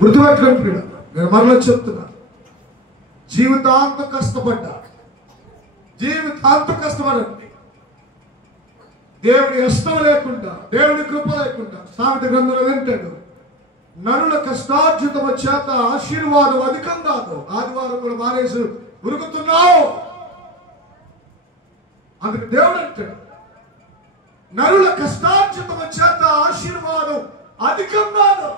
గుర్తుపెట్టుకోండి, నేను మరలా చెప్తున్నా, జీవితాంతం కష్టపడ్డా, జీవితాంతం కష్టపడండి. దేవుని ఇష్టం లేకుండా, దేవుని కృప లేకుండా, సామెత గ్రంథంలో వింటాడు, నరుల కష్టార్జితమ చేత ఆశీర్వాదం అధికం కాదు. ఆదివారం కూడా మానేసి ఉరుకుతున్నావు. అందుకు దేవుడు అంటాడు, నరుల కష్టార్జితమ చేత ఆశీర్వాదం అధికం కాదు.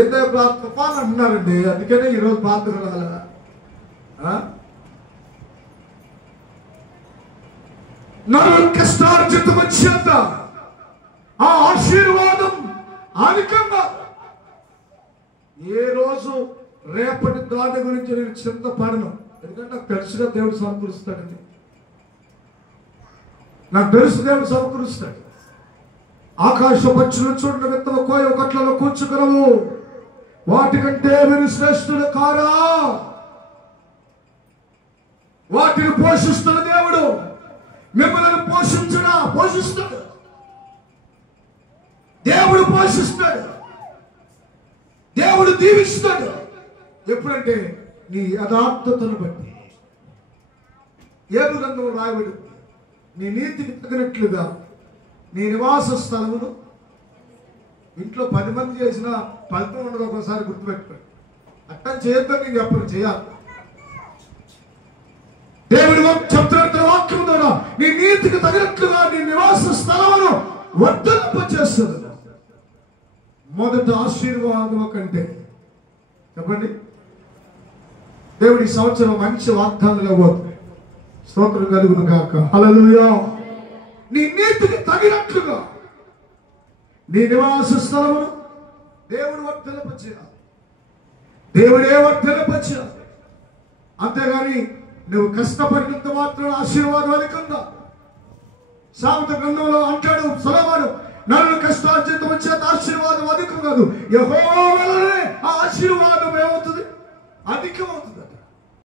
ఏదో తుఫాన్ అంటున్నారండి, అందుకనే ఈరోజు ప్రార్థన రాలేదా? నరుల కష్టార్జితమ చేత ఆ ఆశీర్వాదం అధికంగా. ఏ రోజు రేపటి దాని గురించి నేను చింతపడను, ఎందుకంటే నాకు తెలుసుగా దేవుడు సమకూరుస్తాడని. నాకు తెలుసు దేవుడు సమకూరుస్తాడు. ఆకాశ పక్షులు చూడని విత్తమ కోయ ఒకట్లలో కూర్చుకరవు, వాటికంటే మీరు శ్రేష్ఠులు కారా? వాటిని పోషిస్తున్న దేవుడు మిమ్మల్ని పోషిస్తాడు. దేవుడు పోషిస్తాడు, దేవుడు దీవిస్తాడు. ఎప్పుడంటే నీ యథార్థతను బట్టి. ఏబు గ్రంథంలో రాయబడింది, నీ నీతికి తగినట్లుగా నీ నివాస స్థలమును. ఇంట్లో 10 మంది చేసిన ఫలితం ఉండదు, ఒకసారి గుర్తుపెట్టుకోండి. అట్టా చేయొద్దని నేను చెప్పను, చేయాలి. దేవుడి చెప్తున్న వాక్యం ద్వారా నీ నీతికి తగినట్లుగా నీ నివాస స్థలమును వర్ధలింపచేస్తుంది. మొదట ఆశీర్వాదం కంటే, చెప్పండి, దేవుడి సంవత్సరం మంచి వాగ్దానాలు ఇవ్వబోతుంది. స్తోత్రం కలుగును గాక. హల్లెలూయా. నీ నీతికి తగినట్లుగా నీ నివాస స్థలమును దేవుడు వర్ధలింపచేయాలి. దేవుడే వర్ధలింపచేయాలి. అంతేగాని నువ్వు కష్టపడినంత మాత్రం ఆశీర్వాదం అధికంగా. సామెత గ్రంథంలో అంటాడు సొలొమోను, నరుల కష్టార్జితం చేత ఆశీర్వాదం అధికం కాదు, యెహోవా వలనే ఆ ఆశీర్వాదం ఏమవుతుంది? అధికమవుతుంది.